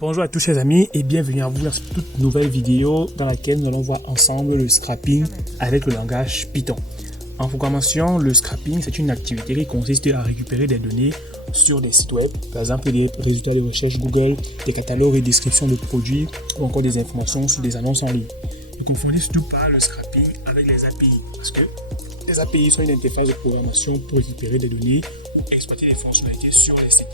Bonjour à tous chers amis et bienvenue à vous dans cette toute nouvelle vidéo dans laquelle nous allons voir ensemble le scrapping avec le langage Python. En programmation, le scrapping c'est une activité qui consiste à récupérer des données sur des sites web, par exemple des résultats de recherche Google, des catalogues et descriptions de produits ou encore des informations sur des annonces en ligne. Ne confondez surtout pas le scrapping avec les API parce que les API sont une interface de programmation pour récupérer des données ou exploiter des fonctionnalités sur les sites.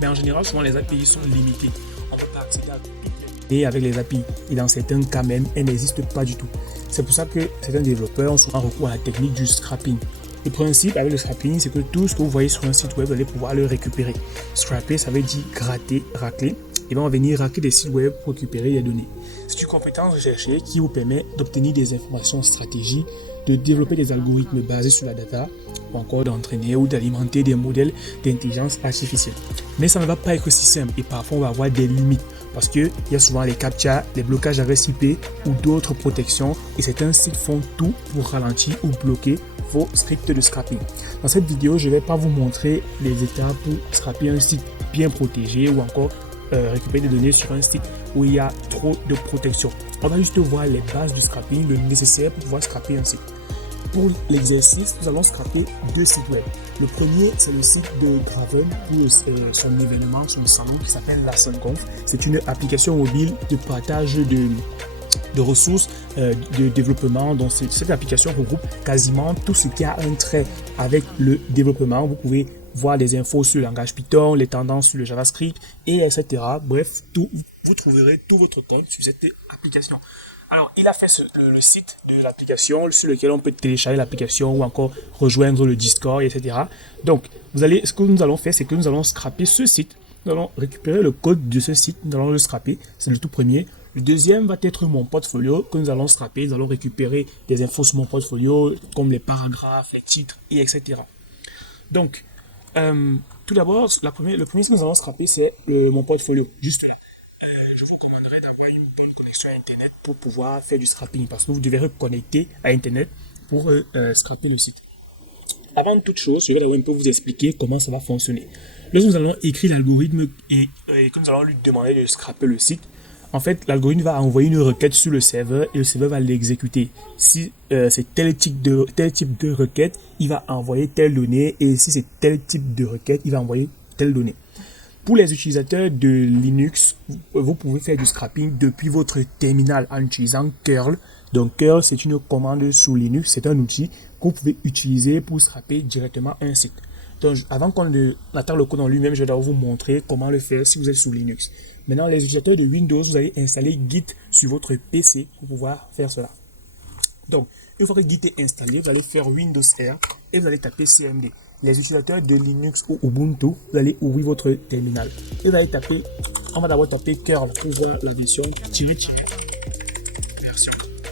Mais en général, souvent les API sont limitées. On ne peut pas accéder à toutes les données avec les API. Et dans certains cas même, elles n'existent pas du tout. C'est pour ça que certains développeurs ont souvent recours à la technique du scrapping. Le principe avec le scrapping, c'est que tout ce que vous voyez sur un site web, vous allez pouvoir le récupérer. Scraper, ça veut dire gratter, racler. Et bien, on va venir racler des sites web pour récupérer les données. C'est une compétence recherchée qui vous permet d'obtenir des informations stratégiques, de développer des algorithmes basés sur la data, ou encore d'entraîner ou d'alimenter des modèles d'intelligence artificielle. Mais ça ne va pas être si simple et parfois on va avoir des limites parce qu'il y a souvent les captcha, les blocages adresse IP ou d'autres protections et certains sites font tout pour ralentir ou bloquer vos scripts de scrapping. Dans cette vidéo, je ne vais pas vous montrer les étapes pour scraper un site bien protégé ou encore récupérer des données sur un site où il y a trop de protection. On va juste voir les bases du scrapping, le nécessaire pour pouvoir scraper un site. Pour l'exercice, nous allons scraper deux sites web. Le premier, c'est le site de Graven pour son événement, son salon qui s'appelle la SunConf. C'est une application mobile de partage de ressources de développement. Donc, cette application regroupe quasiment tout ce qui a un trait avec le développement. Vous pouvez voir des infos sur le langage Python, les tendances sur le JavaScript, et etc. Bref, vous trouverez tout votre code sur cette application. Alors, il a fait le site de l'application sur lequel on peut télécharger l'application ou encore rejoindre le Discord, etc. Donc, ce que nous allons faire, c'est que nous allons scraper ce site. Nous allons récupérer le code de ce site. Nous allons le scraper. C'est le tout premier. Le deuxième va être mon portfolio que nous allons scraper. Nous allons récupérer des infos sur mon portfolio comme les paragraphes, les titres, et etc. Donc, tout d'abord, le premier que nous allons scraper, c'est mon portfolio. Juste je vous recommanderais d'avoir une bonne connexion à Internet pour pouvoir faire du scrapping parce que vous devez reconnecter à Internet pour scraper le site. Avant toute chose, je vais d'abord un peu vous expliquer comment ça va fonctionner. Lorsque nous allons écrire l'algorithme et que nous allons lui demander de scraper le site, en fait, l'algorithme va envoyer une requête sur le serveur et le serveur va l'exécuter. Si c'est tel type de requête, il va envoyer telle donnée et si c'est tel type de requête, il va envoyer telle donnée. Pour les utilisateurs de Linux, vous pouvez faire du scrapping depuis votre terminal en utilisant curl. Donc curl, c'est une commande sous Linux, c'est un outil que vous pouvez utiliser pour scraper directement un site. Donc avant qu'on attaque le code en lui-même, je vais d'abord vous montrer comment le faire si vous êtes sous Linux. Maintenant, les utilisateurs de Windows, vous allez installer Git sur votre PC pour pouvoir faire cela. Donc, une fois que Git est installé, vous allez faire Windows R et vous allez taper CMD. Les utilisateurs de Linux ou Ubuntu, vous allez ouvrir votre terminal. Et vous allez taper, on va d'abord taper curl pour voir la version version.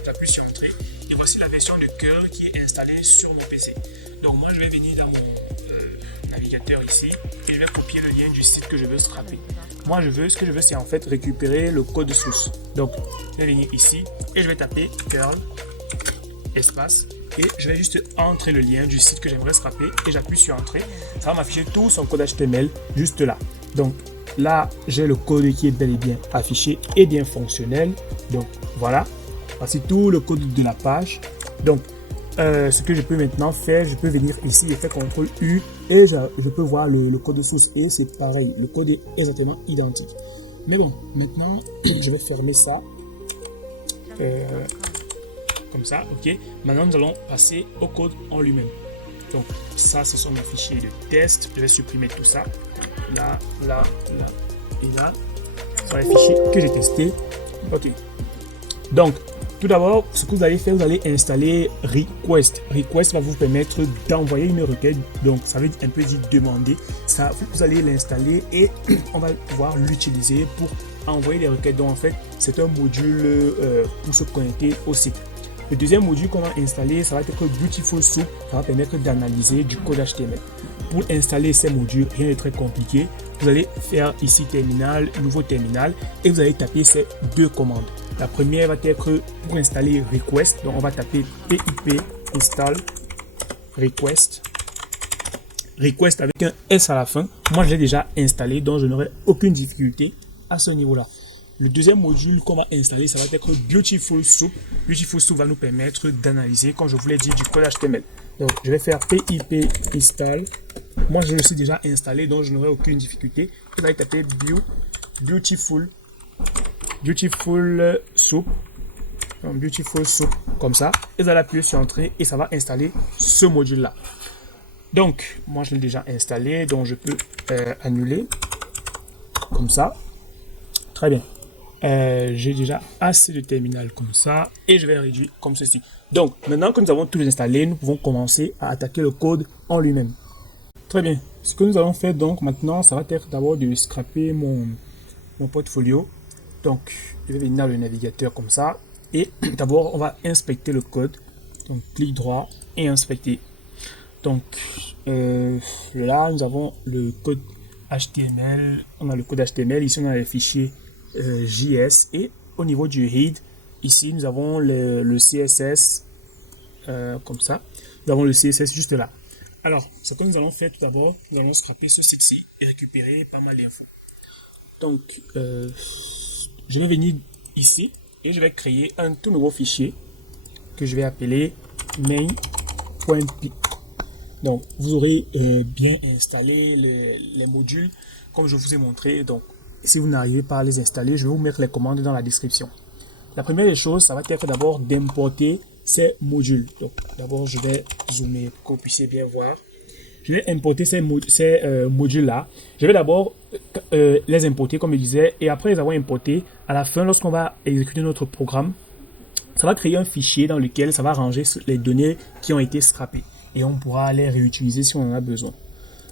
Tapez sur Entrée. Et voici la version de curl qui est installée sur mon PC. Donc, moi, je vais venir dans mon navigateur ici et je vais copier le lien du site que je veux scraper. Moi, ce que je veux, c'est en fait récupérer le code source. Donc, je vais venir ici et je vais taper curl espace et je vais juste entrer le lien du site que j'aimerais scraper et j'appuie sur entrée. Ça va m'afficher tout son code HTML juste là. Donc là, j'ai le code qui est bel et bien affiché et bien fonctionnel. Donc voilà, voici tout le code de la page. Donc ce que je peux maintenant faire, je peux venir ici et faire CTRL U et je peux voir le code de source et c'est pareil, le code est exactement identique. Mais bon, maintenant je vais fermer ça comme ça, ok. Maintenant nous allons passer au code en lui-même. Donc ça, ce sont mes fichiers de test. Je vais supprimer tout ça, là et là. Ce sont les fichiers que j'ai testés, ok. Donc tout d'abord, ce que vous allez faire, vous allez installer request. Request va vous permettre d'envoyer une requête. Donc, ça veut un peu dire demander. Ça, vous allez l'installer et on va pouvoir l'utiliser pour envoyer des requêtes. Donc, en fait, c'est un module pour se connecter au site. Le deuxième module qu'on va installer, ça va être Beautiful Soup. Ça va permettre d'analyser du code HTML. Pour installer ces modules, rien de très compliqué. Vous allez faire ici terminal, nouveau terminal et vous allez taper ces deux commandes. La première va être pour installer request. Donc on va taper pip install request. Request avec un S à la fin. Moi je l'ai déjà installé donc je n'aurai aucune difficulté à ce niveau-là. Le deuxième module qu'on va installer, ça va être Beautiful Soup. Beautiful Soup va nous permettre d'analyser, comme je vous l'ai dit, du code HTML. Donc, je vais faire pip install. Moi, je le suis déjà installé, donc je n'aurai aucune difficulté. Je vais taper Beautiful Soup. Donc, Beautiful Soup, comme ça. Et vous allez appuyer sur Entrée et ça va installer ce module-là. Donc, moi, je l'ai déjà installé, donc je peux annuler. Comme ça. Très bien. J'ai déjà assez de terminal comme ça et je vais réduire comme ceci. Donc, maintenant que nous avons tout installé, nous pouvons commencer à attaquer le code en lui-même. Très bien. Ce que nous allons faire donc maintenant, ça va être d'abord de scraper mon portfolio. Donc, je vais venir dans le navigateur comme ça et d'abord, on va inspecter le code. Donc, clic droit et inspecter. Donc, là, nous avons le code HTML. On a le code HTML. Ici, on a les fichiers JS et au niveau du head ici nous avons le CSS comme ça, nous avons le CSS juste là. Alors ce que nous allons faire tout d'abord, nous allons scraper ce site-ci et récupérer pas mal d'infos. Donc je vais venir ici et je vais créer un tout nouveau fichier que je vais appeler main.py. donc vous aurez bien installé les modules comme je vous ai montré. Donc si vous n'arrivez pas à les installer, je vais vous mettre les commandes dans la description. La première des choses, ça va être d'abord d'importer ces modules. Donc, d'abord, je vais zoomer pour que vous puissiez bien voir. Je vais importer ces modules-là. Je vais d'abord les importer, comme je disais, et après les avoir importés, à la fin, lorsqu'on va exécuter notre programme, ça va créer un fichier dans lequel ça va ranger les données qui ont été scrapées. Et on pourra les réutiliser si on en a besoin.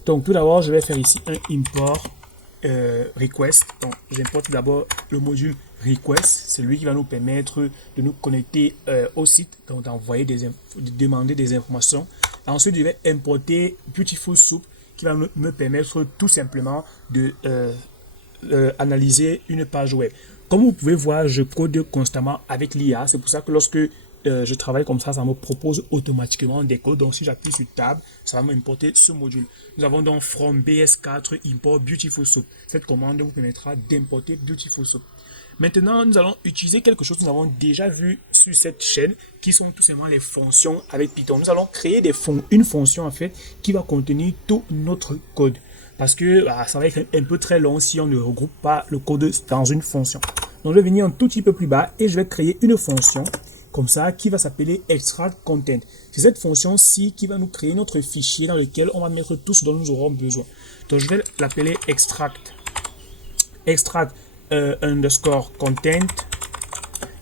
Donc, tout d'abord, je vais faire ici un import request. Donc j'importe d'abord le module request, c'est lui qui va nous permettre de nous connecter au site, donc d'envoyer de demander des informations. Ensuite je vais importer Beautiful Soup qui va me permettre tout simplement de analyser une page web. Comme vous pouvez voir, je code constamment avec l'IA, c'est pour ça que lorsque je travaille comme ça me propose automatiquement des codes. Donc si j'appuie sur Tab, ça va m'importer ce module. Nous avons donc from BS4 import Beautiful Soup. Cette commande vous permettra d'importer Beautiful Soup. Maintenant, nous allons utiliser quelque chose que nous avons déjà vu sur cette chaîne, qui sont tout simplement les fonctions avec Python. Nous allons créer une fonction en fait qui va contenir tout notre code. Parce que ça va être un peu très long si on ne regroupe pas le code dans une fonction. Donc je vais venir un tout petit peu plus bas et je vais créer une fonction comme ça, qui va s'appeler extract content. C'est cette fonction-ci qui va nous créer notre fichier dans lequel on va mettre tout ce dont nous aurons besoin. Donc, je vais l'appeler extract underscore content.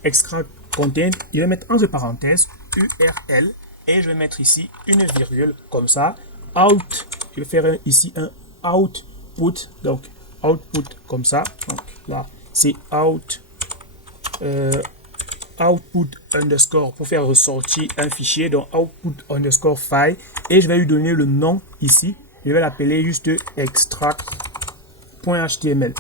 Extract content. Je vais mettre entre parenthèses URL et je vais mettre ici une virgule comme ça. Out. Je vais faire ici un output. Donc, output comme ça. Donc, là, c'est output underscore pour faire ressortir un fichier, donc output underscore file, et je vais lui donner le nom ici. Je vais l'appeler juste extract.html.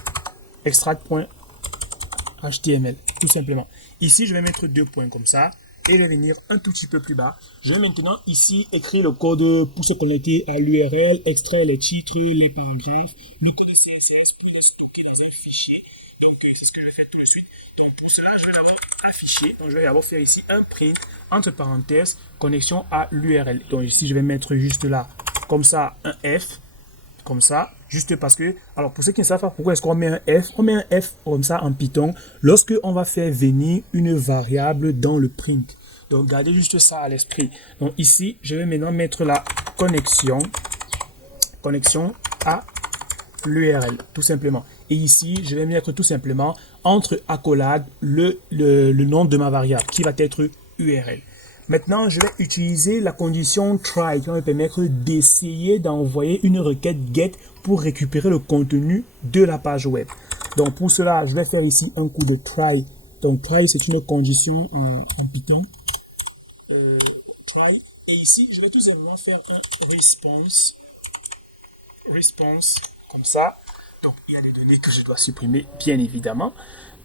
Extract.html, tout simplement. Ici, je vais mettre 2 points comme ça et je vais venir un tout petit peu plus bas. Je vais maintenant ici écrire le code pour se connecter à l'URL, extraire les titres, les paragraphes, le code CSS pour stocker les fichiers. Donc, c'est ce que je vais faire tout de suite. Donc, pour cela, je vais d'abord afficher. Donc, je vais d'abord faire ici un print entre parenthèses connexion à l'URL. Donc, ici, je vais mettre juste là, comme ça, un F. Comme ça, juste parce que, alors pour ceux qui ne savent pas pourquoi est-ce qu'on met un F, on met un F comme ça en Python lorsque on va faire venir une variable dans le print. Donc gardez juste ça à l'esprit. Donc ici, je vais maintenant mettre la connexion à l'URL, tout simplement. Et ici, je vais mettre tout simplement entre accolades le nom de ma variable qui va être URL. Maintenant, je vais utiliser la condition try qui va me permettre d'essayer d'envoyer une requête get pour récupérer le contenu de la page web. Donc, pour cela, je vais faire ici un coup de try. Donc, try, c'est une condition en Python. Try. Et ici, je vais tout simplement faire un response comme ça. Donc, il y a des données que je dois supprimer, bien évidemment.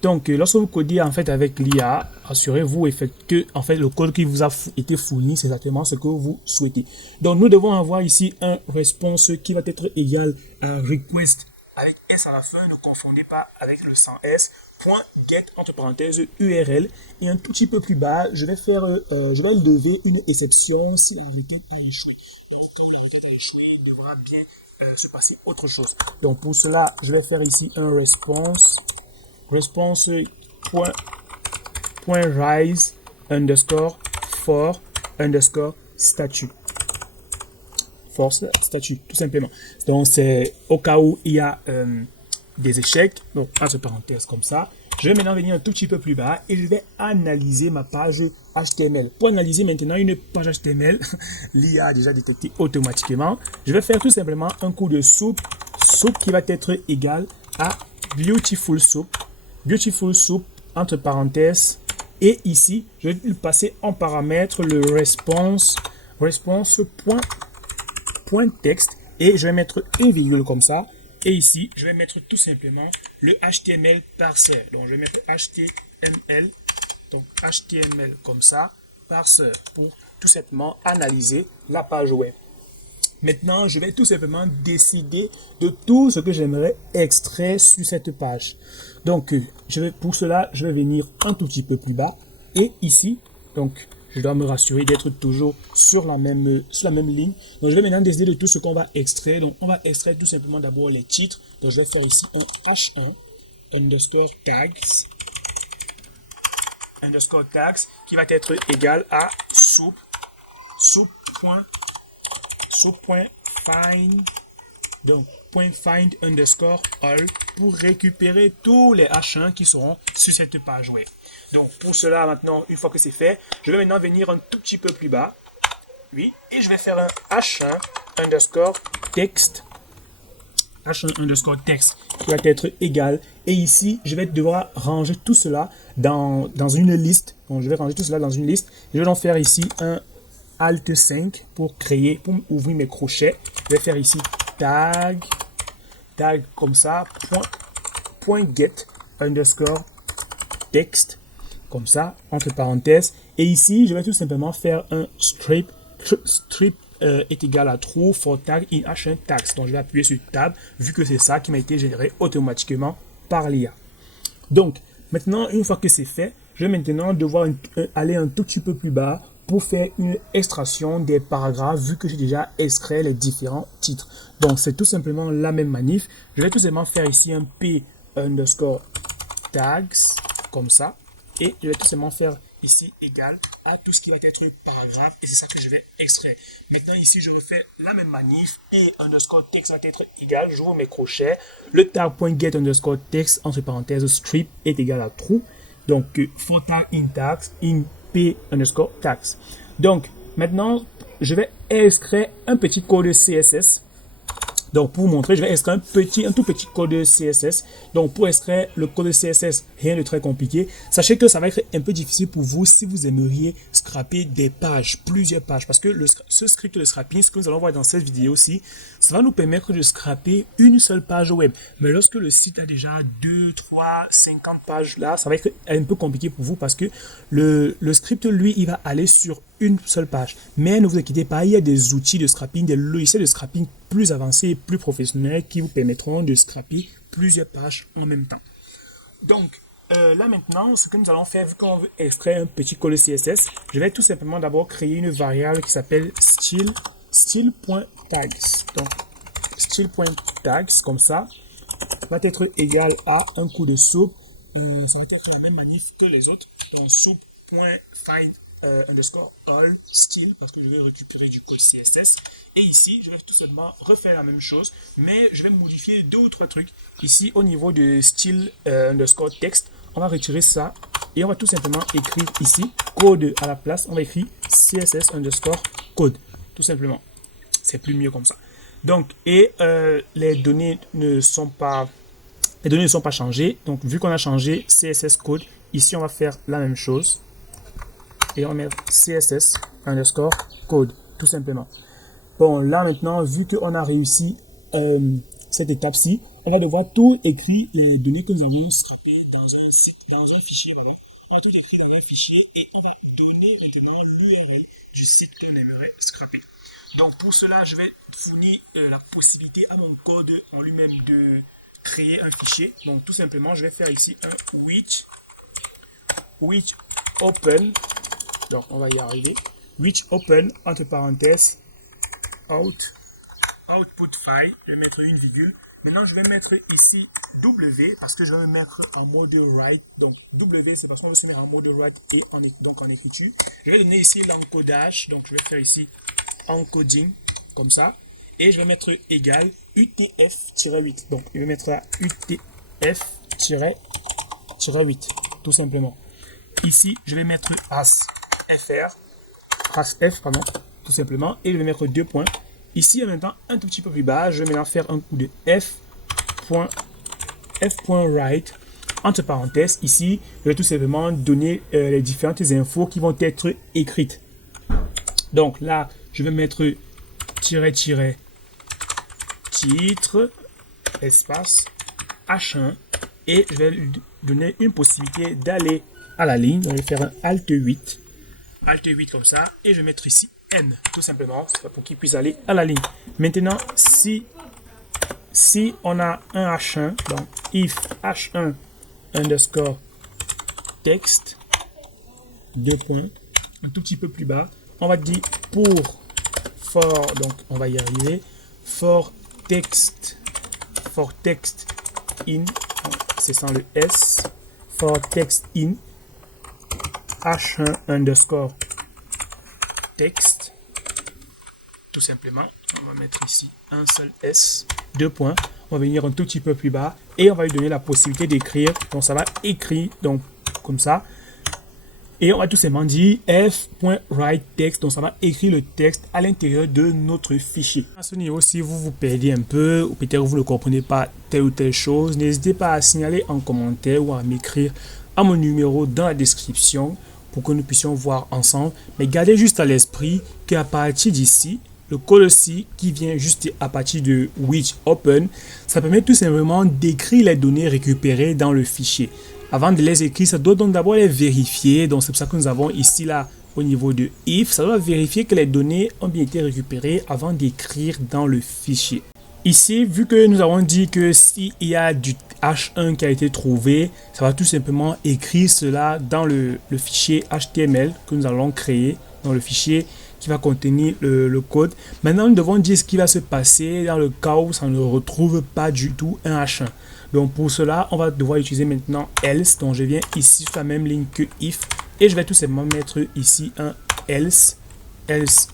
Donc, lorsque vous codez en fait avec l'IA, assurez-vous que en fait le code qui vous a été fourni, c'est exactement ce que vous souhaitez. Donc, nous devons avoir ici un response qui va être égal à request avec S à la fin, ne confondez pas avec le sans S, .get entre parenthèses URL, et un tout petit peu plus bas, je vais lever une exception si la requête a échoué. Donc quand la requête a échoué, il devra bien se passer autre chose. Donc pour cela, je vais faire ici un response point rise underscore for underscore statut. Force statut, tout simplement. Donc c'est au cas où il y a des échecs, donc entre parenthèses comme ça. Je vais maintenant venir un tout petit peu plus bas et je vais analyser ma page HTML. Pour analyser maintenant une page HTML, l'IA a déjà détecté automatiquement. Je vais faire tout simplement un coup de soup qui va être égal à beautiful soup entre parenthèses. Et ici, je vais passer en paramètre le response point texte et je vais mettre une virgule comme ça. Et ici, je vais mettre tout simplement le HTML parser. Donc, je vais mettre HTML, donc HTML comme ça, parser, pour tout simplement analyser la page web. Maintenant, je vais tout simplement décider de tout ce que j'aimerais extraire sur cette page. Donc, pour cela, je vais venir un tout petit peu plus bas. Et ici, donc, je dois me rassurer d'être toujours sur la même ligne. Donc, je vais maintenant décider de tout ce qu'on va extraire. Donc, on va extraire tout simplement d'abord les titres. Donc, je vais faire ici un H1 underscore tags qui va être égal à soup.find. Donc, .find underscore all pour récupérer tous les H1 qui seront sur cette page web. Donc, pour cela, maintenant, une fois que c'est fait, je vais maintenant venir un tout petit peu plus bas. Oui, et je vais faire un H1 underscore text. H1 underscore text qui va être égal. Et ici, je vais devoir ranger tout cela dans une liste. Donc, je vais ranger tout cela dans une liste. Je vais donc faire ici un Alt 5 pour ouvrir mes crochets. Je vais faire ici tag comme ça, point get underscore text comme ça, entre parenthèses. Et ici, je vais tout simplement faire un strip est égal à true for tag in H1 tags. Donc, je vais appuyer sur tab, vu que c'est ça qui m'a été généré automatiquement par l'IA. Donc, maintenant, une fois que c'est fait, je vais maintenant devoir aller un tout petit peu plus bas pour faire une extraction des paragraphes, vu que j'ai déjà extrait les différents titres. Donc, c'est tout simplement la même manif. Je vais tout simplement faire ici un p underscore tags, comme ça. Et je vais tout simplement faire ici égal à tout ce qui va être paragraphe. Et c'est ça que je vais extraire. Maintenant, ici, je refais la même manif. P underscore text va être égal. J'ouvre mes crochets. Le tag.get underscore text, entre parenthèses, strip est égal à true. Donc, for tag in tags, in p underscore tags. Donc, maintenant, je vais extraire un petit code CSS. Donc, pour vous montrer, je vais extraire un tout petit code CSS. Donc, pour extraire le code CSS, rien de très compliqué. Sachez que ça va être un peu difficile pour vous si vous aimeriez scraper des pages, plusieurs pages. Parce que ce script de scrapping, ce que nous allons voir dans cette vidéo-ci, ça va nous permettre de scraper une seule page web. Mais lorsque le site a déjà 2, 3, 50 pages, là, ça va être un peu compliqué pour vous parce que le script, lui, il va aller sur une seule page. Mais ne vous inquiétez pas, il y a des outils de scrapping, des logiciels de scrapping plus avancés et plus professionnels qui vous permettront de scraper plusieurs pages en même temps. Donc, là maintenant, ce que nous allons faire, vu qu'on veut extraire un petit code CSS, je vais tout simplement d'abord créer une variable qui s'appelle style.tags. Donc, style.tags, comme ça, va être égal à un coup de soup. Ça va être la même manif que les autres. Donc, soup.find underscore all style parce que je vais récupérer du code CSS et ici je vais tout simplement refaire la même chose mais je vais modifier 2 ou 3 trucs ici au niveau de style underscore text. On va retirer ça et on va tout simplement écrire ici code à la place. On va écrire CSS underscore code tout simplement, c'est plus mieux comme ça. Donc et les données ne sont pas changées, donc vu qu'on a changé CSS code, ici on va faire la même chose et on met CSS underscore code, tout simplement. Bon, là maintenant, vu qu'on a réussi cette étape-ci, on va devoir tout écrire les données que nous avons scrapées dans un fichier, pardon. On va tout écrire dans un fichier et on va donner maintenant l'URL du site qu'on aimerait scraper. Donc pour cela, je vais fournir la possibilité à mon code en lui-même créer un fichier. Donc tout simplement, je vais faire ici un which open. Donc on va y arriver. Which open, entre parenthèses, output file. Je vais mettre une virgule. Maintenant, je vais mettre ici W parce que je vais me mettre en mode write. Donc, W, c'est parce qu'on veut se mettre en mode write et donc en écriture. Je vais donner ici l'encodage. Donc, je vais faire ici encoding, comme ça. Et je vais mettre égal UTF-8. Donc, je vais mettre là UTF-8, tout simplement. Ici, je vais mettre as f, pardon, tout simplement. Et je vais mettre 2 points. Ici, en même temps, un tout petit peu plus bas, je vais maintenant faire un coup de f.write, entre parenthèses. Ici, je vais tout simplement donner les différentes infos qui vont être écrites. Donc là, je vais mettre titre, espace, H1, et je vais lui donner une possibilité d'aller à la ligne. Donc, je vais faire un Alt 8 comme ça, et je vais mettre ici N, tout simplement, pour qu'il puisse aller à la ligne. Maintenant, si on a un H1, donc if H1 underscore text, 2 points, un tout petit peu plus bas, on va dire for, donc on va y arriver, for text in, c'est sans le S, for text in, H1 underscore text, tout simplement. On va mettre ici un seul S, 2 points. On va venir un tout petit peu plus bas et on va lui donner la possibilité d'écrire. Donc ça va écrire donc comme ça. Et on va tout simplement dire f.writeText. Donc ça va écrire le texte à l'intérieur de notre fichier. À ce niveau, si vous vous perdez un peu ou peut-être vous ne comprenez pas telle ou telle chose, n'hésitez pas à signaler en commentaire ou à m'écrire à mon numéro dans la description pour que nous puissions voir ensemble. Mais gardez juste à l'esprit qu'à partir d'ici, le code aussi qui vient juste à partir de which open, ça permet tout simplement d'écrire les données récupérées dans le fichier. Avant de les écrire, ça doit donc d'abord les vérifier. Donc c'est pour ça que nous avons ici là au niveau de if, ça doit vérifier que les données ont bien été récupérées avant d'écrire dans le fichier. Ici, vu que nous avons dit que s'il y a du H1 qui a été trouvé, ça va tout simplement écrire cela dans le fichier HTML que nous allons créer, dans le fichier qui va contenir le code. Maintenant, nous devons dire ce qui va se passer dans le cas où ça ne retrouve pas du tout un H1. Donc pour cela, on va devoir utiliser maintenant else. Donc je viens ici sur la même ligne que if et je vais tout simplement mettre ici un else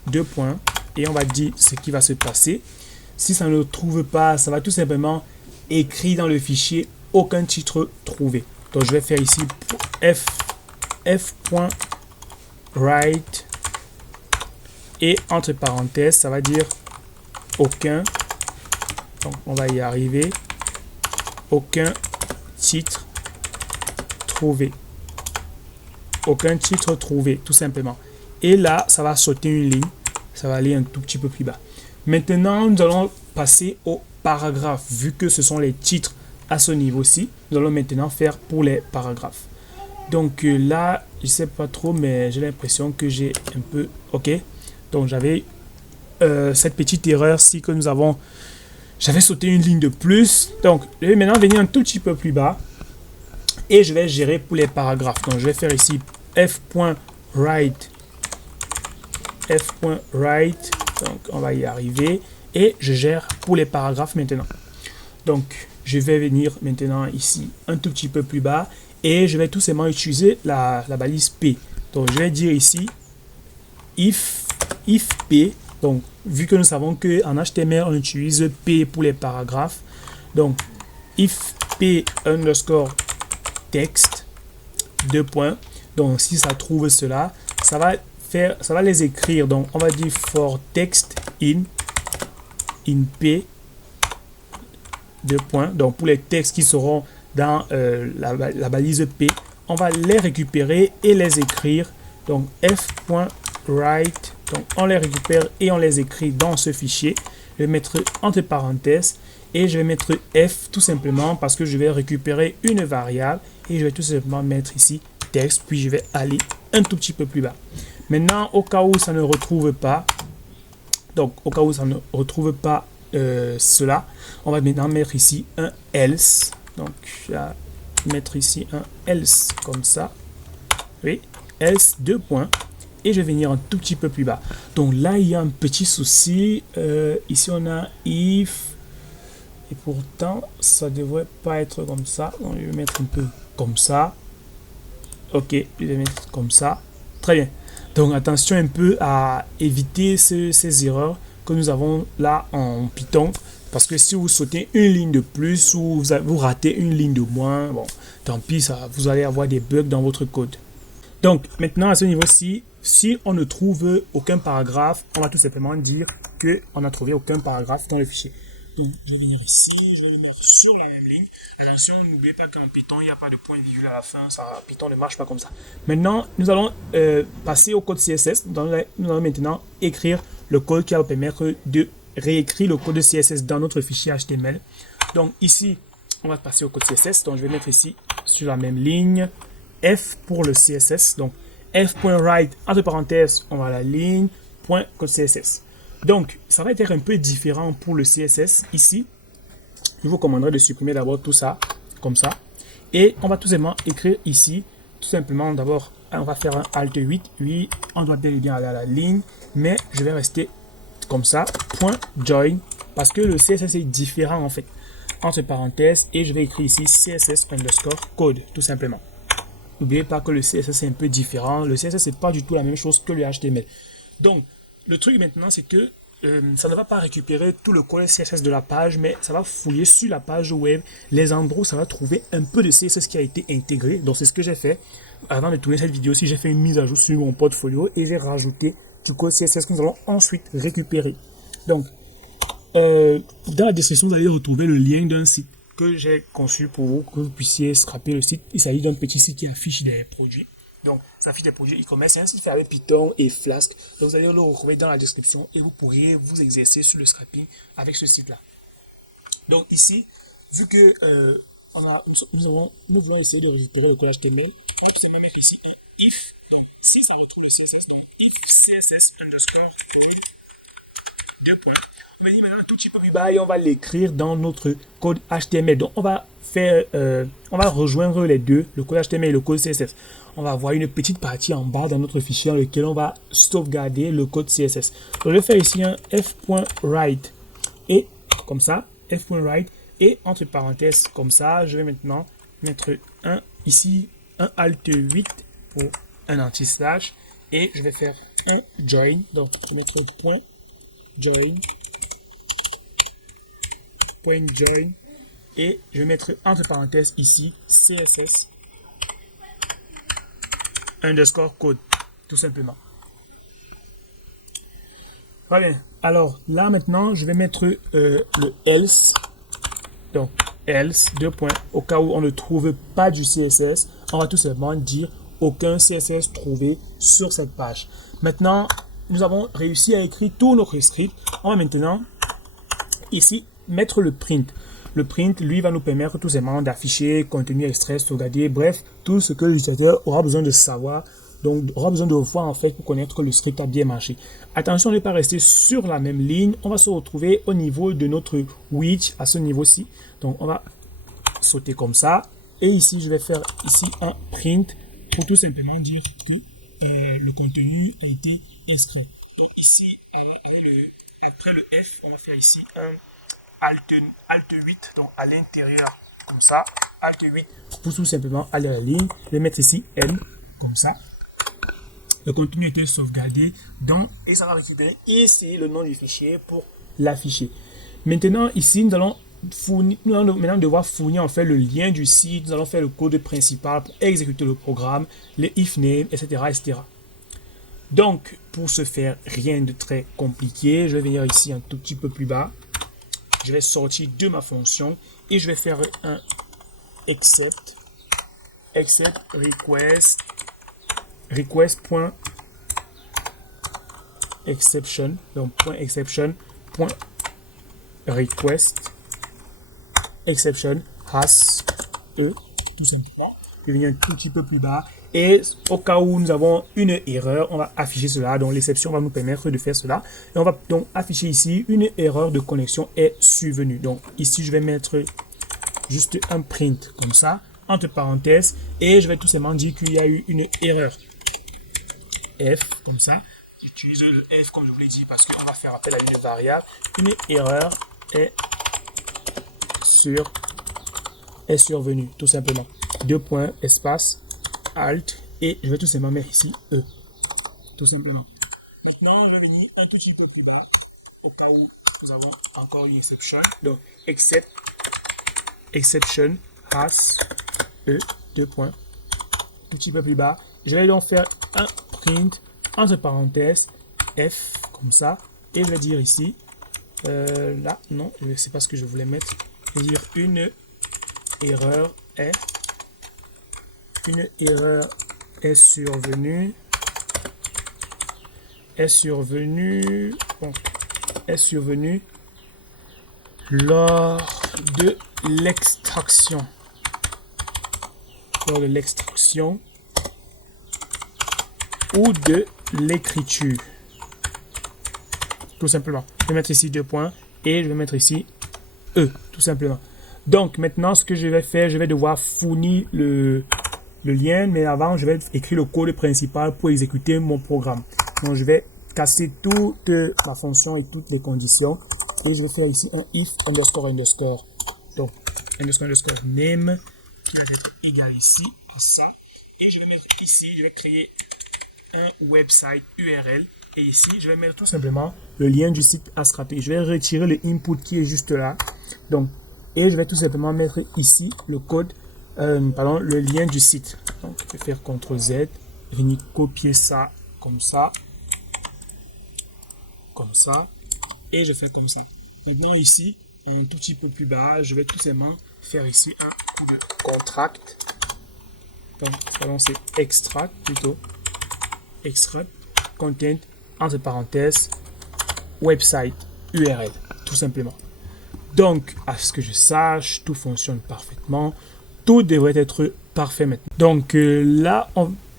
2 points et on va dire ce qui va se passer. Si ça ne trouve pas, ça va tout simplement écrire dans le fichier aucun titre trouvé. Donc je vais faire ici f.write et entre parenthèses, ça va dire aucun. Donc on va y arriver. Aucun titre trouvé. Aucun titre trouvé, tout simplement. Et là, ça va sauter une ligne. Ça va aller un tout petit peu plus bas. Maintenant, nous allons passer au paragraphe. Vu que ce sont les titres à ce niveau-ci, nous allons maintenant faire pour les paragraphes. Donc là, je ne sais pas trop, mais j'ai l'impression que j'ai un peu... OK. Donc j'avais cette petite erreur-ci que nous avons... J'avais sauté une ligne de plus. Donc, je vais maintenant venir un tout petit peu plus bas. Et je vais gérer pour les paragraphes. Donc, je vais faire ici f.write. Donc, on va y arriver. Et je gère pour les paragraphes maintenant. Donc, je vais venir maintenant ici un tout petit peu plus bas. Et je vais tout simplement utiliser la balise P. Donc, je vais dire ici if P. Donc, vu que nous savons qu'en HTML, on utilise P pour les paragraphes. Donc, if P underscore text, 2 points. Donc, si ça trouve cela, ça va les écrire. Donc, on va dire for text in P, 2 points. Donc, pour les textes qui seront dans la balise P, on va les récupérer et les écrire. Donc, f.write. Donc, on les récupère et on les écrit dans ce fichier. Je vais mettre entre parenthèses et je vais mettre F tout simplement parce que je vais récupérer une variable et je vais tout simplement mettre ici texte. Puis, je vais aller un tout petit peu plus bas. Maintenant, au cas où ça ne retrouve pas, donc au cas où ça ne retrouve pas cela, on va maintenant mettre ici un else. Donc, je vais mettre ici un else comme ça. Oui, else 2 points. Et je vais venir un tout petit peu plus bas. Donc là, il y a un petit souci. Ici, on a if. Et pourtant, ça devrait pas être comme ça. Donc, je vais mettre un peu comme ça. Ok, je vais mettre comme ça. Très bien. Donc, attention un peu à éviter ces erreurs que nous avons là en Python. Parce que si vous sautez une ligne de plus ou vous ratez une ligne de moins, bon, tant pis, ça, vous allez avoir des bugs dans votre code. Donc, maintenant, à ce niveau-ci, si on ne trouve aucun paragraphe, on va tout simplement dire qu'on n'a trouvé aucun paragraphe dans le fichier. Donc, je vais venir ici, je vais le mettre sur la même ligne. Attention, n'oubliez pas qu'en Python, il n'y a pas de point virgule à la fin. Ça, Python ne marche pas comme ça. Maintenant, nous allons passer au code CSS. Nous allons maintenant écrire le code qui va permettre de réécrire le code de CSS dans notre fichier HTML. Donc, ici, on va passer au code CSS. Donc, je vais mettre ici sur la même ligne F pour le CSS. Donc, f.write, entre parenthèses, on va à la ligne, point code CSS. Donc, ça va être un peu différent pour le CSS ici. Je vous recommanderais de supprimer d'abord tout ça, comme ça. Et on va tout simplement écrire ici, tout simplement d'abord, on va faire un Alt 8. Oui, on doit bel et bien aller à la ligne, mais je vais rester comme ça, point join, parce que le CSS est différent en fait, entre parenthèses, et je vais écrire ici CSS underscore code, tout simplement. N'oubliez pas que le CSS est un peu différent. Le CSS n'est pas du tout la même chose que le HTML. Donc, le truc maintenant, c'est que ça ne va pas récupérer tout le code CSS de la page, mais ça va fouiller sur la page web les endroits où ça va trouver un peu de CSS qui a été intégré. Donc, c'est ce que j'ai fait. Avant de tourner cette vidéo-ci, j'ai fait une mise à jour sur mon portfolio et j'ai rajouté du code CSS que nous allons ensuite récupérer. Donc, dans la description, vous allez retrouver le lien d'un site que j'ai conçu pour vous, que vous puissiez scraper le site. Il s'agit d'un petit site qui affiche des produits. Donc, ça affiche des produits e-commerce. C'est un site fait avec Python et Flask. Donc, vous allez le retrouver dans la description et vous pourriez vous exercer sur le scrapping avec ce site-là. Donc, ici, vu que nous voulons essayer de récupérer le code HTML, on va tout simplement mettre ici un if. Donc, si ça retrouve le CSS, donc if CSS underscore code 2 points. On va dire maintenant un tout petit peu plus bas et on va l'écrire dans notre code HTML. Donc on va rejoindre les deux, le code HTML et le code CSS. On va avoir une petite partie en bas dans notre fichier dans lequel on va sauvegarder le code CSS. Donc, je vais faire ici un f.write et comme ça, f.write et entre parenthèses comme ça, je vais maintenant mettre ici un Alt 8 pour un anti-slash et je vais faire un join. Donc je vais mettre point join et je vais mettre entre parenthèses ici CSS underscore code tout simplement. Voilà. Alors là maintenant je vais mettre le else. Donc else 2 points au cas où on ne trouve pas du CSS, on va tout simplement dire aucun CSS trouvé sur cette page. Maintenant nous avons réussi à écrire tout notre script. On va maintenant ici mettre le print. Le print, lui, va nous permettre tout simplement d'afficher contenu extrait, sauvegarder, bref, tout ce que l'utilisateur aura besoin de savoir. Donc, aura besoin de voir en fait pour connaître que le script a bien marché. Attention de ne pas rester sur la même ligne. On va se retrouver au niveau de notre widget à ce niveau-ci. Donc, on va sauter comme ça. Et ici, je vais faire ici un print pour tout simplement dire que le contenu a été inscrit. Donc, ici, après le F, on va faire ici un Alt 8, donc à l'intérieur, comme ça, Alt 8, pour tout simplement aller à la ligne. Je vais mettre ici N, comme ça. Le contenu était sauvegardé, donc, et ça va récupérer ici le nom du fichier pour l'afficher. Maintenant, ici, nous allons maintenant devoir fournir en fait le lien du site. Nous allons faire le code principal pour exécuter le programme, les if name, etc., etc. Donc, pour ce faire, rien de très compliqué. Je vais venir ici un tout petit peu plus bas. Je vais sortir de ma fonction et je vais faire un except request.exception, donc .exception .request exception has tout simplement. je vais venir un tout petit peu plus bas. Et au cas où nous avons une erreur, on va afficher cela. Donc l'exception va nous permettre de faire cela. Et on va donc afficher ici une erreur de connexion est survenue. Donc ici, je vais mettre juste un print comme ça, entre parenthèses. Et je vais tout simplement dire qu'il y a eu une erreur. F, comme ça. J'utilise le F comme je vous l'ai dit parce qu'on va faire appel à une variable. Une erreur est survenue, tout simplement. Deux points, espace, Alt, et je vais tout simplement mettre ici E, tout simplement. Maintenant, je vais venir un tout petit peu plus bas, au cas où nous avons encore une exception. Donc, exception has E, deux points, tout petit peu plus bas. Je vais donc faire un print entre parenthèses F comme ça, et je vais dire ici là non, je ne sais pas ce que je voulais mettre. Je vais dire une erreur est survenue lors de l'extraction ou de l'écriture, tout simplement. Je vais mettre ici deux points et je vais mettre ici E, tout simplement. Donc maintenant, ce que je vais faire, je vais devoir fournir le lien, mais avant, je vais écrire le code principal pour exécuter mon programme. Donc je vais casser toute ma fonction et toutes les conditions et je vais faire ici un if underscore. Donc underscore name qui va être égal ici à ça, et je vais mettre ici, je vais créer un website URL, et ici je vais mettre tout simplement le lien du site à scraper. Je vais retirer le input qui est juste là, donc, et je vais tout simplement mettre ici le code, le lien du site. Donc je vais faire CTRL Z, venir copier ça comme ça, et je fais comme ça. Maintenant ici, un tout petit peu plus bas, je vais tout simplement faire ici un coup de contract. Donc pardon, c'est extract plutôt. Extract content entre parenthèses website URL, tout simplement. Donc à ce que je sache, tout fonctionne parfaitement, tout devrait être parfait maintenant. Donc là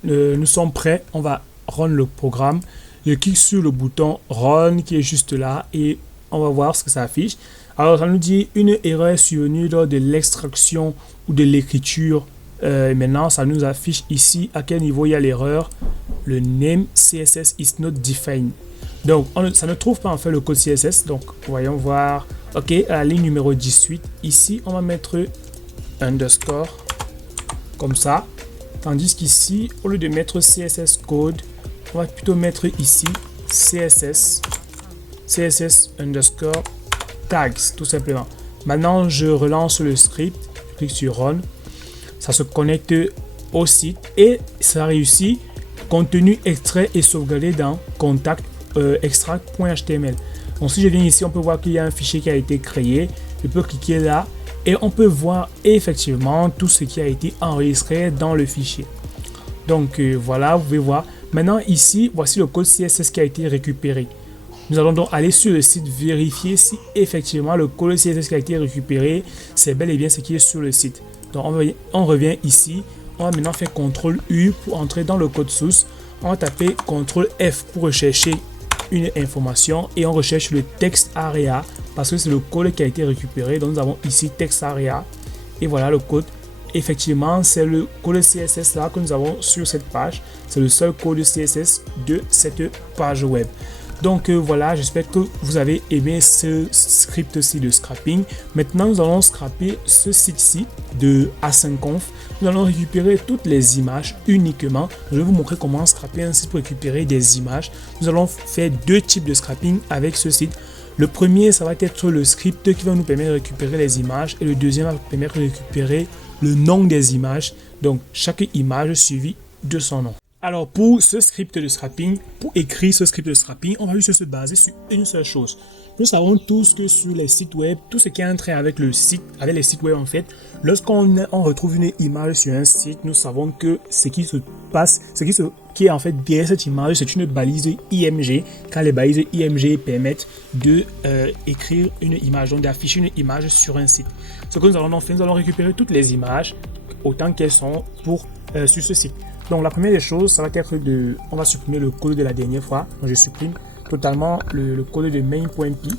nous sommes prêts, on va run le programme. Je clique sur le bouton run qui est juste là et on va voir ce que ça affiche. Alors ça nous dit une erreur est survenue lors de l'extraction ou de l'écriture. Maintenant ça nous affiche ici à quel niveau il y a l'erreur. Le name CSS is not defined. Donc ça ne trouve pas en fait le code CSS. Donc voyons voir. Ok, à la ligne numéro 18 ici on va mettre underscore comme ça, tandis qu'ici au lieu de mettre CSS code, on va plutôt mettre ici CSS underscore tags, tout simplement. Maintenant je relance le script, je clique sur run, ça se connecte au site et ça réussit. Contenu extrait et sauvegardé dans contact extract.html. Donc si je viens ici, on peut voir qu'il y a un fichier qui a été créé. Je peux cliquer là et on peut voir effectivement tout ce qui a été enregistré dans le fichier. Donc voilà, vous pouvez voir. Maintenant ici, voici le code CSS qui a été récupéré. Nous allons donc aller sur le site vérifier si effectivement le code CSS qui a été récupéré, c'est bel et bien ce qui est sur le site. Donc on revient ici. On va maintenant faire CTRL U pour entrer dans le code source. On va taper CTRL F pour rechercher une information et on recherche le text area parce que c'est le code qui a été récupéré. Donc nous avons ici text area et voilà le code. Effectivement, c'est le code CSS là que nous avons sur cette page. C'est le seul code CSS de cette page web. Donc voilà, j'espère que vous avez aimé ce script-ci de scrapping. Maintenant, nous allons scraper ce site-ci de A5conf. Nous allons récupérer toutes les images uniquement. Je vais vous montrer comment scraper un site pour récupérer des images. Nous allons faire deux types de scrapping avec ce site. Le premier, ça va être le script qui va nous permettre de récupérer les images. Et le deuxième va nous permettre de récupérer le nom des images. Donc, chaque image suivie de son nom. Alors pour ce script de scrapping, pour écrire ce script de scrapping, on va juste se baser sur une seule chose. Nous savons tous que sur les sites web, tout ce qui est en trait avec le site, avec les sites web en fait, lorsqu'on retrouve une image sur un site, nous savons que ce qui se passe, qui est en fait derrière cette image, c'est une balise IMG, car les balises IMG permettent de écrire une image, donc d'afficher une image sur un site. Ce que nous allons donc faire, nous allons récupérer toutes les images autant qu'elles sont pour sur ce site. Donc la première des choses, ça va être on va supprimer le code de la dernière fois. Donc je supprime totalement le code de main.py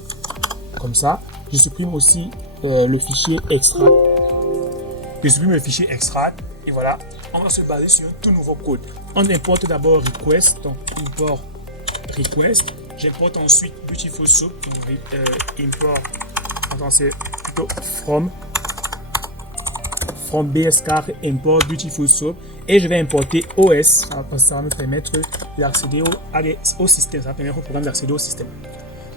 comme ça. Je supprime aussi le fichier extract. Je supprime le fichier extract et voilà, on va se baser sur un tout nouveau code. On importe d'abord request, donc import request. J'importe ensuite Beautiful Soup, donc import, attends, c'est plutôt from bscar import Beautiful Soup, et je vais importer OS, ça va me permettre d'accéder au système, ça va permettre au programme d'accéder au système.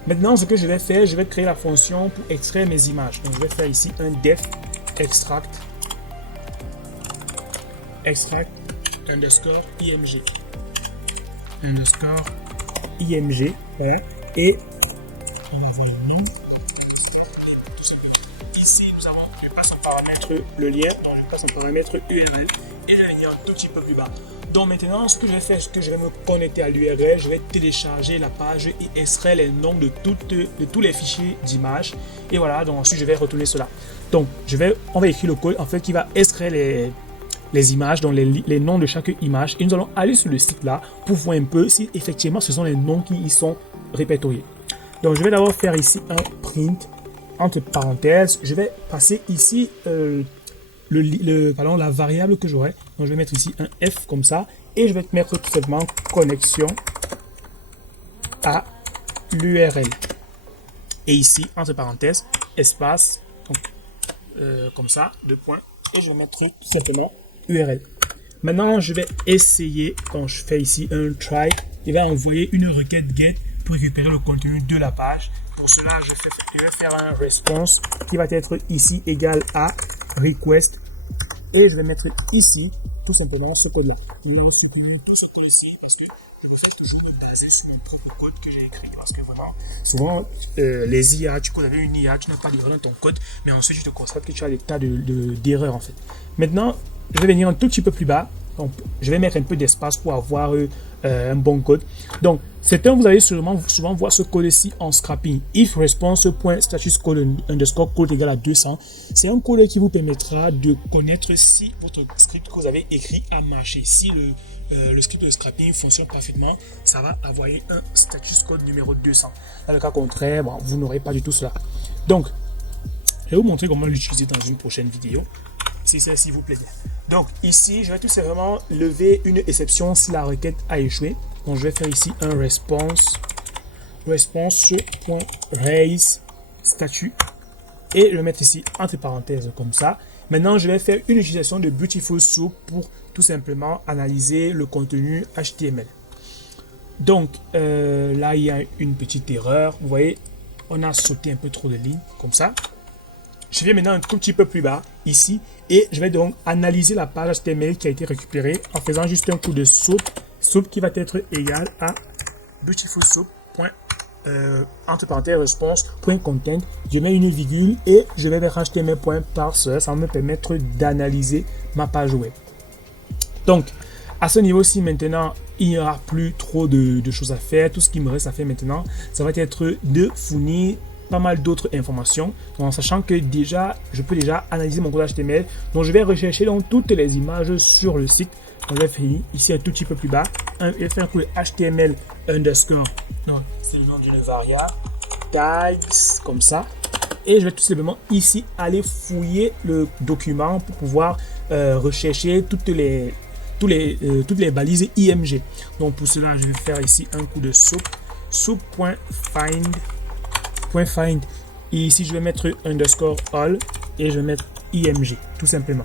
Maintenant, ce que je vais faire, je vais créer la fonction pour extraire mes images. Donc je vais faire ici un def extract underscore img hein, et on va voir ici nous avons, je passe en paramètre le lien, donc je passe en paramètre URL et je vais venir un tout petit peu plus bas. Donc maintenant, ce que je vais faire, c'est que je vais me connecter à l'URL, je vais télécharger la page et extraire les noms de tous les fichiers d'images. Et voilà, donc ensuite je vais retourner cela. Donc on va écrire le code en fait qui va extraire les images, donc les noms de chaque image. Et nous allons aller sur le site là pour voir un peu si effectivement ce sont les noms qui y sont répertoriés. Donc je vais d'abord faire ici un print entre parenthèses. Je vais passer ici la variable que j'aurai. Donc je vais mettre ici un F comme ça et je vais mettre tout simplement connexion à l'URL. Et ici, entre parenthèses, espace, donc, comme ça, 2 points, et je vais mettre tout simplement URL. Maintenant, je vais essayer, quand je fais ici un try, il va envoyer une requête get pour récupérer le contenu de la page. Pour cela, je vais faire un response qui va être ici égal à request, et je vais mettre ici tout simplement ce code là. Il va supprimer tout ce code ici parce que je préfère toujours me baser sur mon propre code que j'ai écrit, parce que vraiment souvent les IA, tu connais une IA, tu n'as pas d'erreur dans ton code, mais ensuite tu te constates que tu as des tas d'erreurs en fait. Maintenant, je vais venir un tout petit peu plus bas. Donc, je vais mettre un peu d'espace pour avoir un bon code. Donc, vous allez souvent voir ce code ici en scrapping. If response.status code underscore code égale à 200. C'est un code qui vous permettra de connaître si votre script que vous avez écrit a marché. Si le script de scrapping fonctionne parfaitement, ça va envoyer un status code numéro 200. Dans le cas contraire, bon, vous n'aurez pas du tout cela. Donc, je vais vous montrer comment l'utiliser dans une prochaine vidéo, si celle-ci vous plaît. Donc ici, je vais tout simplement lever une exception si la requête a échoué. Donc je vais faire ici un response.raise statut et je vais mettre ici entre parenthèses comme ça. Maintenant, je vais faire une utilisation de Beautiful Soup pour tout simplement analyser le contenu HTML. Donc là, il y a une petite erreur. Vous voyez, on a sauté un peu trop de lignes comme ça. Je viens maintenant un tout petit peu plus bas ici et je vais donc analyser la page HTML qui a été récupérée en faisant juste un coup de soup qui va être égal à beautiful soup entre parenthèses response.content. Je mets une virgule et je vais vers html.parser. Ça va me permettre d'analyser ma page web. Donc à ce niveau-ci maintenant, il n'y aura plus trop de choses à faire. Tout ce qui me reste à faire maintenant, ça va être de fournir pas mal d'autres informations, en sachant que je peux déjà analyser mon code HTML. Donc je vais rechercher donc toutes les images sur le site. On va faire ici un tout petit peu plus bas, je vais faire un coup de HTML underscore, c'est le nom d'une variable, tags comme ça, et je vais tout simplement ici aller fouiller le document pour pouvoir rechercher toutes les balises IMG. Donc pour cela, je vais faire ici un coup de soup.find. Et ici je vais mettre underscore all et je vais mettre img tout simplement.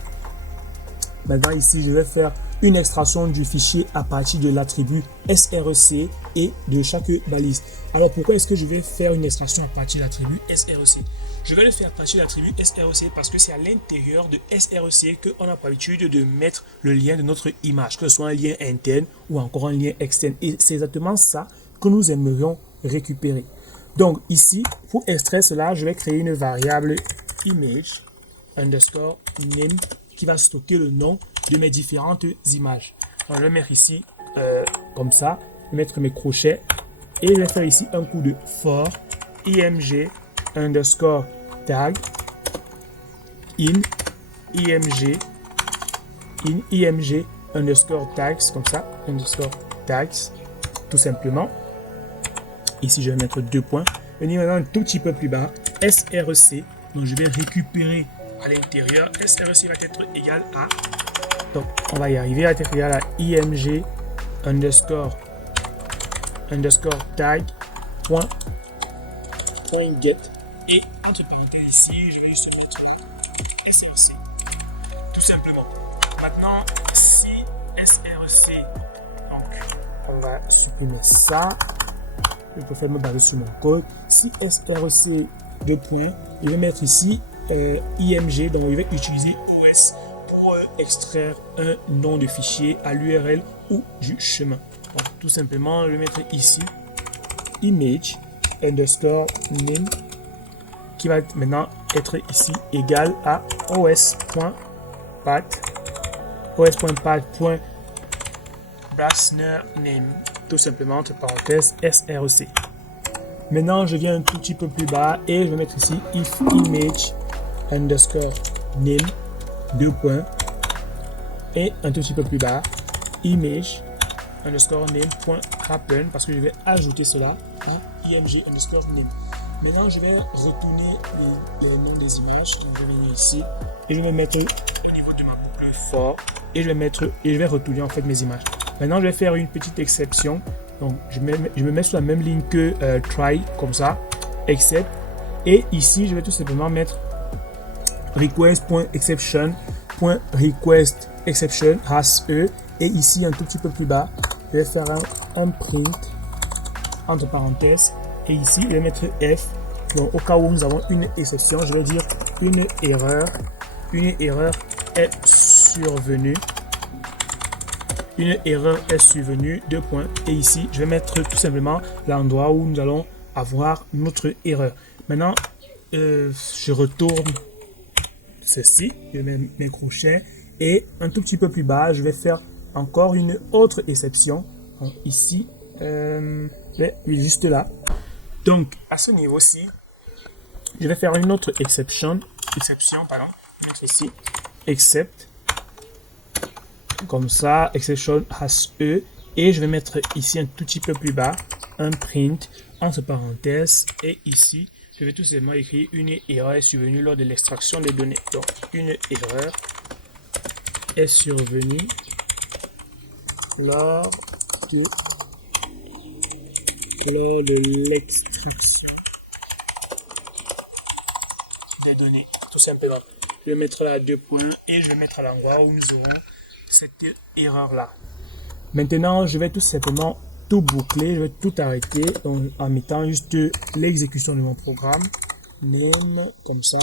Maintenant ici je vais faire une extraction du fichier à partir de l'attribut src et de chaque balise. Alors pourquoi est-ce que je vais faire une extraction à partir de l'attribut src? Je vais le faire à partir de l'attribut src parce que c'est à l'intérieur de src qu'on a pour habitude de mettre le lien de notre image, que ce soit un lien interne ou encore un lien externe, et c'est exactement ça que nous aimerions récupérer. Donc ici, pour extraire cela, je vais créer une variable image underscore name qui va stocker le nom de mes différentes images. Donc, je vais mettre ici comme ça, je vais mettre mes crochets et je vais faire ici un coup de for img underscore tag in img in img underscore tags, comme ça, underscore tags, tout simplement. Ici, je vais mettre 2 points. Venir maintenant un tout petit peu plus bas, src, donc je vais récupérer à l'intérieur, src va être égal à, donc on va y arriver, à être égal à img underscore tag point get, et entre parenthèses ici, je vais juste mettre src, tout simplement. Maintenant, si src, donc on va supprimer ça. Je préfère me baser sur mon code. Si src 2 points, je vais mettre ici img, donc je vais utiliser os pour extraire un nom de fichier à l'url ou du chemin. Donc, tout simplement, je vais mettre ici image underscore name qui va maintenant être ici égal à os.path os.path.brasner_name, tout simplement entre parenthèses src. Maintenant, je viens un tout petit peu plus bas et je vais mettre ici if image underscore name 2 points, et un tout petit peu plus bas image underscore name.happen, parce que je vais ajouter cela à img underscore name. Maintenant, je vais retourner les noms des images. Donc, je vais venir ici et je vais mettre au niveau de ma boucle fort, et je vais retourner en fait mes images. Maintenant, je vais faire une petite exception. Donc, je me mets sur la même ligne que try, comme ça, except, et ici, je vais tout simplement mettre request.exception.request_exception has e, et ici un tout petit peu plus bas, je vais faire un print entre parenthèses, et ici, je vais mettre f. Donc, au cas où nous avons une exception, je vais dire une erreur est survenue. Une erreur est survenue, 2 points. Et ici, je vais mettre tout simplement l'endroit où nous allons avoir notre erreur. Maintenant, je retourne ceci, je mets mes crochets, et un tout petit peu plus bas, je vais faire encore une autre exception. Donc, ici, juste là. Donc, à ce niveau-ci, je vais faire une autre exception, mettre ici, except, comme ça, exception has e, et je vais mettre ici un tout petit peu plus bas, un print, entre parenthèses, et ici, je vais tout simplement écrire une erreur est survenue lors de l'extraction des données. Donc, une erreur est survenue lors de l'extraction des données, tout simplement. Je vais mettre là 2 points et je vais mettre à l'endroit où nous aurons cette erreur là. Maintenant, je vais tout simplement tout boucler, je vais tout arrêter en mettant juste l'exécution de mon programme, name, comme ça.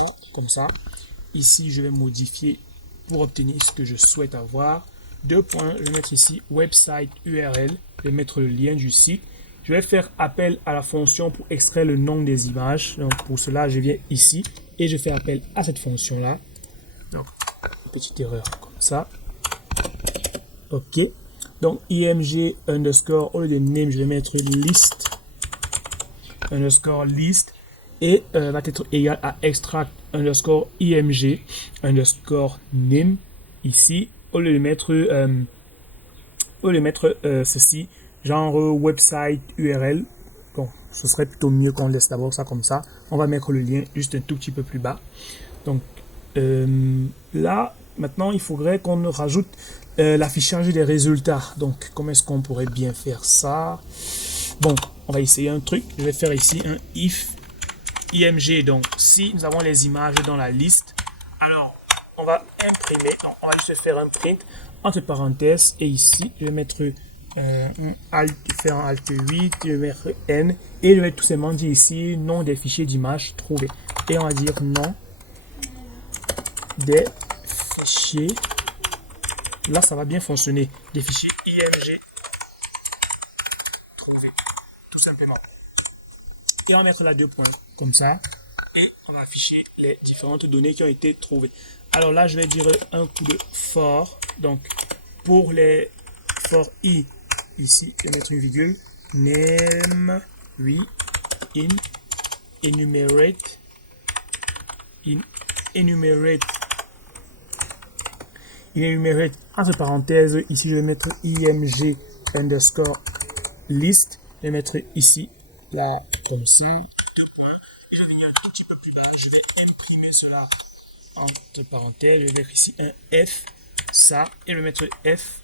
Ici, je vais modifier pour obtenir ce que je souhaite avoir. 2 points, je vais mettre ici website URL, je vais mettre le lien du site. Je vais faire appel à la fonction pour extraire le nom des images. Donc pour cela, je viens ici et je fais appel à cette fonction-là. Donc, petite erreur comme ça. OK. Donc, img underscore, au lieu de name, je vais mettre list underscore list, et va être égal à extract underscore img underscore name. Ici, au lieu de mettre ceci, genre website URL, bon, ce serait plutôt mieux qu'on laisse d'abord ça comme ça. On va mettre le lien juste un tout petit peu plus bas. Donc là, maintenant, il faudrait qu'on rajoute l'affichage des résultats. Donc, comment est-ce qu'on pourrait bien faire ça? Bon, on va essayer un truc. Je vais faire ici un if img. Donc, si nous avons les images dans la liste, alors on va imprimer. Donc, on va juste faire un print entre parenthèses, et ici, je vais mettre faire un alt 8, je vais mettre n, et je vais tout simplement dire ici nom des fichiers d'images trouvés, et on va dire nom des fichiers. Là, ça va bien fonctionner, des fichiers img trouvés, tout simplement. Et on va mettre là 2 points comme ça, et on va afficher les différentes données qui ont été trouvées. Alors là, je vais dire un coup de for. Donc pour les for i, ici, je vais mettre une virgule, name, oui, in, enumerate il est numérique entre parenthèses. Ici, je vais mettre img underscore list. Je vais mettre ici, là, comme ça. 2 points. Et je vais venir un tout petit peu plus bas. Je vais imprimer cela entre parenthèses. Je vais mettre ici un F, ça. Et je vais mettre F.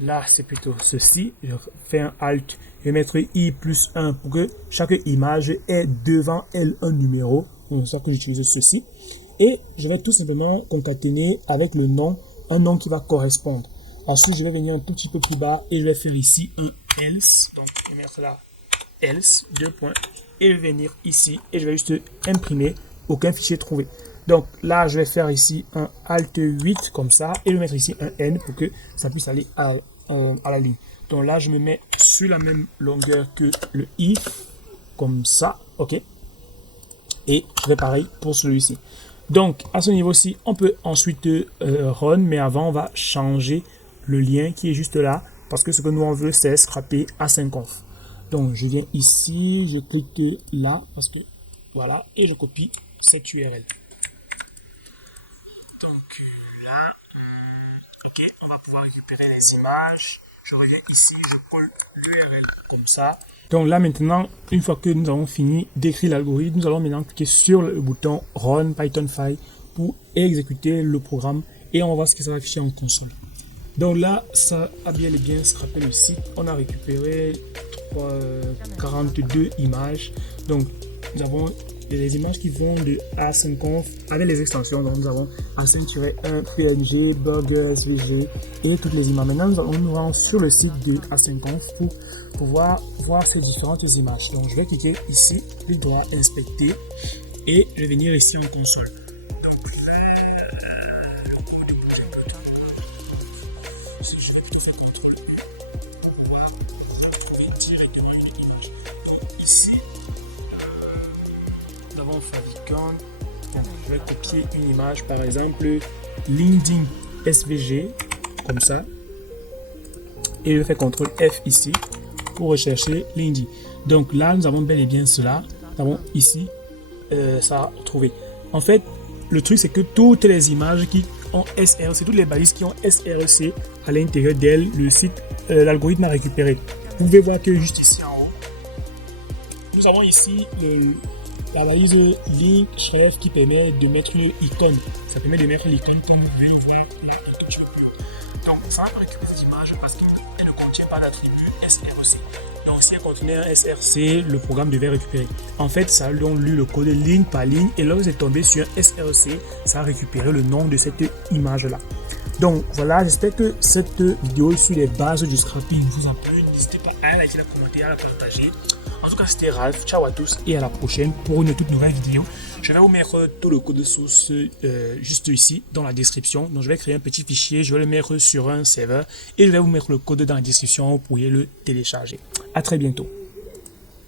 Là, c'est plutôt ceci. Je fais un Alt. Je vais mettre I plus 1 pour que chaque image ait devant elle un numéro. C'est pour ça que j'utilise ceci. Et je vais tout simplement concaténer avec le nom, un nom qui va correspondre. Ensuite, je vais venir un tout petit peu plus bas et je vais faire ici un else. Donc, je vais mettre là else, 2 points. Et je vais venir ici et je vais juste imprimer aucun fichier trouvé. Donc là, je vais faire ici un Alt 8 comme ça et je vais mettre ici un N pour que ça puisse aller à la ligne. Donc là, je me mets sur la même longueur que le if, comme ça, ok. Et je fais pareil pour celui-ci. Donc à ce niveau-ci, on peut ensuite run, mais avant, on va changer le lien qui est juste là parce que ce que nous on veut, c'est scraper asynconf. Donc je viens ici, je clique là parce que voilà et je copie cette URL. Récupérer les images, je reviens ici, je colle l'URL comme ça. Donc là maintenant, une fois que nous avons fini d'écrire l'algorithme, nous allons maintenant cliquer sur le bouton Run Python File pour exécuter le programme et on va voir ce que ça va afficher en console. Donc là, ça a bien et bien scrappé le site. On a récupéré 42 images. Donc nous avons les images qui vont de asynconf avec les extensions. Donc nous avons async-1, PNG, Burger, SVG et toutes les images. Maintenant nous allons nous rendre sur le site de asynconf pour pouvoir voir ces différentes images. Donc je vais cliquer ici, clic droit, inspecter et je vais venir ici en console. Donc je vais plutôt faire CTRL pour pouvoir trouver directement une image. Donc ici nous avons Favicon. Je vais copier une image, par exemple LinkedIn SVG, comme ça. Et je vais faire CTRL F ici pour rechercher LinkedIn. Donc là, nous avons bel et bien cela. Nous avons ici ça trouvé. En fait, le truc, c'est que toutes les images qui ont SRC, toutes les balises qui ont SRC à l'intérieur d'elles, le site, l'algorithme a récupéré. Vous pouvez voir que juste ici en haut, nous avons ici la balise link href qui permet de mettre une icône. Ça permet de mettre l'icône comme vous pouvez le voir là un tout petit peu plus. Donc ça va récupérer ces images parce qu'elle ne contient pas d'attribut SRC. Donc si elle contenait un SRC, le programme devait récupérer. En fait, ça a lu le code ligne par ligne et lorsque vous êtes tombé sur un SRC, ça a récupéré le nom de cette image là. Donc voilà, j'espère que cette vidéo sur les bases du scrapping vous a plu. N'hésitez pas à liker, à commenter, à la partager. En tout cas, c'était Ralph. Ciao à tous et à la prochaine pour une toute nouvelle vidéo. Je vais vous mettre tout le code source juste ici dans la description. Donc, je vais créer un petit fichier. Je vais le mettre sur un serveur et je vais vous mettre le code dans la description. Vous pourriez le télécharger. À très bientôt.